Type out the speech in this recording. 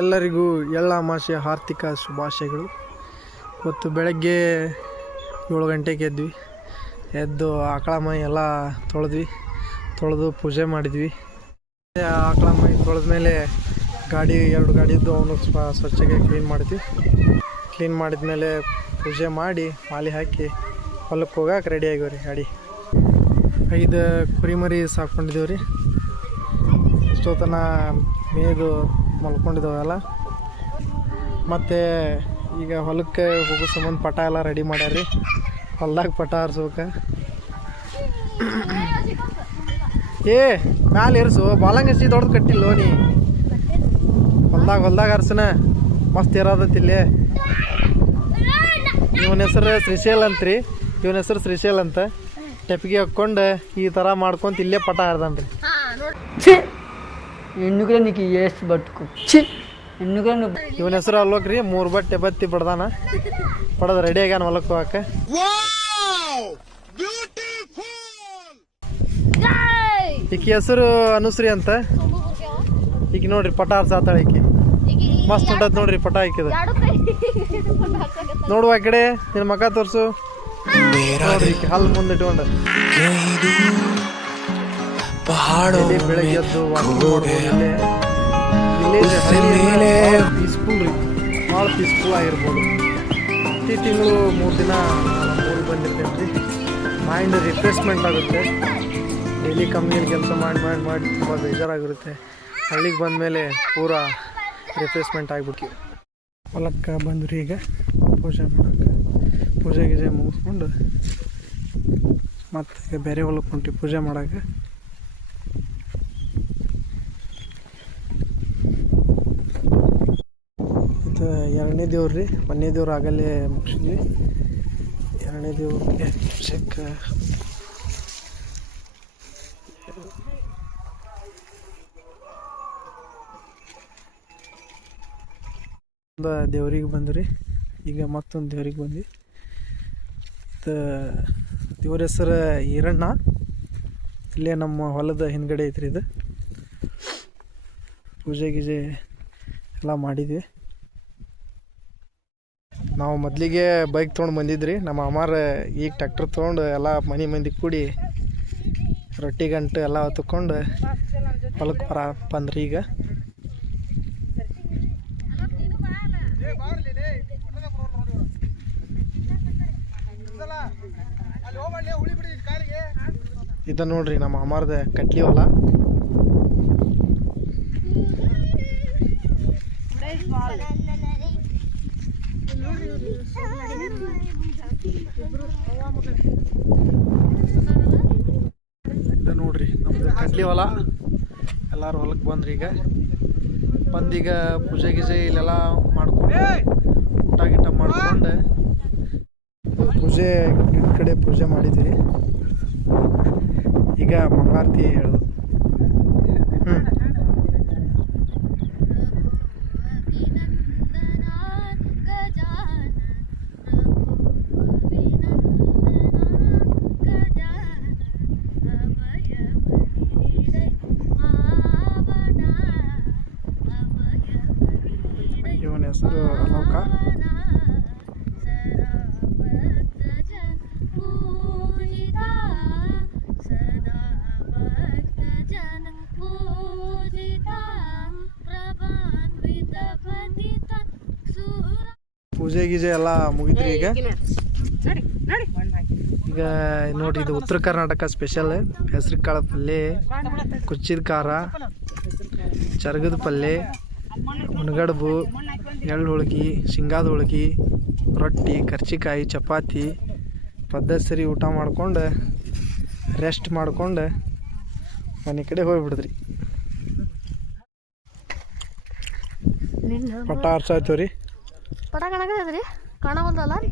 ಎಲ್ಲರಿಗೂ ಎಳ್ಳಮಾವಾಸ್ಯೆಯ ಆರ್ಥಿಕ ಶುಭಾಶಯಗಳು. ಇವತ್ತು ಬೆಳಗ್ಗೆ 7 ಗಂಟೆಗೆ ಎದ್ದು ಆಕಳ ಮೈ ಎಲ್ಲ ತೊಳೆದು ಪೂಜೆ ಮಾಡಿದ್ವಿ. ಆಕಳ ಮೈ ತೊಳೆದ ಮೇಲೆ 2 ಗಾಡಿ ಇದ್ದು ಅವನು ಸ್ವಚ್ಛಗೆ ಕ್ಲೀನ್ ಮಾಡಿದ್ಮೇಲೆ ಪೂಜೆ ಮಾಡಿ ಮಾಲೆ ಹಾಕಿ ಹೊಲಕ್ಕೆ ಹೋಗಕ್ಕೆ ರೆಡಿ ಆಗಿವ್ರಿ. ಗಾಡಿ 5 ಕುರಿಮರಿ ಸಾಕೊಂಡಿದ್ದೀವಿ ರೀ. ಇಷ್ಟೊತ್ತನ ಮೇದು ಮಲ್ಕೊಂಡಿದ್ದಾವೆಲ್ಲ. ಮತ್ತು ಈಗ ಹೊಲಕ್ಕೆ ಹೋಗೋ ಸಂಬಂಧ ಪಟ ಎಲ್ಲ ರೆಡಿ ಮಾಡ್ಯಾರ್ರಿ. ಹೊಲ್ದಾಗ ಪಟ ಹರ್ಸ್ಬೇಕು. ಮ್ಯಾಲೆ ಇರಿಸು, ಬಾಲಂಗಸಿ ದೊಡ್ಡದು ಕಟ್ಟಿಲ್ಲ ನೀ. ಹೊಲ್ದಾಗ ಹರ್ಸನ ಮಸ್ತ್ ಇರೋದತ್ತಿಲ್ಲೇ. ಇವನ ಹೆಸರು ಶ್ರೀಶೈಲ್ ಅಂತ. ಟೆಪ್ಪಿಗೆ ಹಾಕ್ಕೊಂಡು ಈ ಥರ ಮಾಡ್ಕೊಂತ ಇಲ್ಲೇ ಪಟ ಹರ್ದನ್ರಿ. ಎಷ್ಟು ಬಟ್ಕು ಇವನ ಹೆಸರು ಅಲ್ವಕ್ರಿ. 3 ಬಟ್ಟೆ ಬತ್ತಿ ಬಡ್ದಾನ. ಬಡದ ರೆಡಿ ಆಗ್ಯಾನ ಹೊಲಕ್ಕೆ ಹೋಗಕ್ಕೆ. ಈಕಿ ಹೆಸರು ಅನುಶ್ರೀ ಅಂತ. ಈಕಿ ನೋಡ್ರಿ ಪಟ ಹರ್ಸಾತಾಳ. ಈಕಿ ಮಸ್ತ್ ಉಂಟತ್ ನೋಡ್ರಿ ಪಟ ಹಾಕಿದ. ನೋಡುವ ಆ ಕಡೆ ನಿನ್ನ ಮಗ ತೋರ್ಸು. ನೋಡ್ರಿ ಹಲ್ ಮುಂದಿಟ್ಕೊಂಡು ಬೆಳಗ್ಗೆ ಎದ್ದು ಪೀಸ್ಫುಲ್ ರೀ. ಭಾಳ ಪೀಸ್ಫುಲ್ ಆಗಿರ್ಬೋದು. ಪ್ರತಿ ತಿಂಗಳು 3 ದಿನ ಊರಿಗೆ ಬಂದಿರ್ತೇನೆ ರೀ. ಮೈಂಡ್ ರಿಫ್ರೆಶ್ಮೆಂಟ್ ಆಗುತ್ತೆ. ಡೈಲಿ ಕಂಪ್ನಿಯಲ್ಲಿ ಕೆಲಸ ಮಾಡಿ ತುಂಬ ಬೇಜಾರಾಗಿರುತ್ತೆ. ಹಳ್ಳಿಗೆ ಬಂದಮೇಲೆ ಪೂರಾ ರಿಫ್ರೆಶ್ಮೆಂಟ್ ಆಗಿಬಿಟ್ಟು ಹೊಲಕ್ಕೆ ಬಂದ್ರಿ. ಈಗ ಪೂಜೆ ಮಾಡೋಕ್ಕೆ ಪೂಜೆ ಮುಗಿಸ್ಕೊಂಡು ಮತ್ತೆ ಬೇರೆ ಹೊಲಕ್ಕೆ ಹೊಂಟಿ ಪೂಜೆ ಮಾಡೋಕ್ಕೆ. ಇದು 2ನೇ ದೇವ್ರು ರೀ. 1ನೇ ದೇವ್ರು ಆಗಲೇ ಮುಗಿಸಿದ್ವಿ. 2ನೇ ದೇವ್ರಿಗೆ ಪೂಜೆಗೆ ಒಂದು ದೇವ್ರಿಗೆ ಬಂದ್ರಿ. ಈಗ ಮತ್ತೊಂದು ದೇವ್ರಿಗೆ ಬಂದ್ವಿ. ದೇವ್ರ ಹೆಸರು ಈರಣ್ಣ. ಇಲ್ಲೇ ನಮ್ಮ ಹೊಲದ ಹಿಂದ್ಗಡೆ ಐತ್ರಿ ಇದು. ಪೂಜೆ ಗೀಜೆ ಎಲ್ಲ ಮಾಡಿದ್ವಿ. ನಾವು ಮೊದಲಿಗೆ ಬೈಕ್ ತೊಗೊಂಡು ಬಂದಿದ್ರಿ. ನಮ್ಮ ಅಮ್ಮಾರ ಈಗ ಟ್ಯಾಕ್ಟರ್ ತೊಗೊಂಡು ಎಲ್ಲ ಮಂದಿ ಕೂಡಿ ರೊಟ್ಟಿ ಗಂಟು ಎಲ್ಲ ಹೊತ್ಕೊಂಡು ಹೊಲಕ್ಕೆ ಬಂದ್ರಿ. ಈಗ ಇದು ನೋಡ್ರಿ ನಮ್ಮ ಅಮ್ಮಾರ್ದ ಕಟ್ಲಿ ಹೊಲ. ಇದು ನೋಡ್ರಿ ನಮ್ದು ಕಟ್ಲಿ ಹೊಲ. ಎಲ್ಲರೂ ಹೊಲಕ್ಕೆ ಬಂದ್ರಿ. ಈಗ ಪೂಜೆ ಗೀಜೆ ಇಲ್ಲೆಲ್ಲ ಮಾಡ್ಕೊಂಡು ಊಟ ಮಾಡ್ಕೊಂಡು ಪೂಜೆ ಕಡೆ ಪೂಜೆ ಮಾಡಿದ್ದೀರಿ. ಈಗ ಮಂಗಳಾರತಿ ಹೇಳೋದು. ಇವನ ಹೆಸರು ಅಲೋಕ. ಪೂಜೆ ಗೀಜೆ ಎಲ್ಲ ಮುಗಿದ್ರಿ. ಈಗ ನೋಡ್ರಿ ಇದು ಉತ್ತರ ಕರ್ನಾಟಕ ಸ್ಪೆಷಲ್. ಹೆಸರು ಕಾಳು ಪಲ್ಯ, ಕುಚ್ಚಿದ ಖಾರ, ಚರಗದ ಪಲ್ಯ, ಮುನಗಡ್ಬು, ಎಳ್ಳು ಹೋಳ್ಗಿ, ಶೇಂಗಾದ ಹೋಳ್ಗಿ, ರೊಟ್ಟಿ, ಕರ್ಚಿಕಾಯಿ, ಚಪಾತಿ ಪದ್ಧತಿ ಸರಿ ಊಟ ಮಾಡ್ಕೊಂಡು ರೆಸ್ಟ್ ಮಾಡ್ಕೊಂಡು ಮನೆ ಕಡೆ ಹೋಗ್ಬಿಡಿದ್ರಿ. ಪಟ ಹರ್ಸಾಯ್ತು ರೀ. ಪಟ ಕಾಣಕತ್ತೈತ್ರಿ. ಕಾಣವಲ್ದಲ್ಲ ರೀ.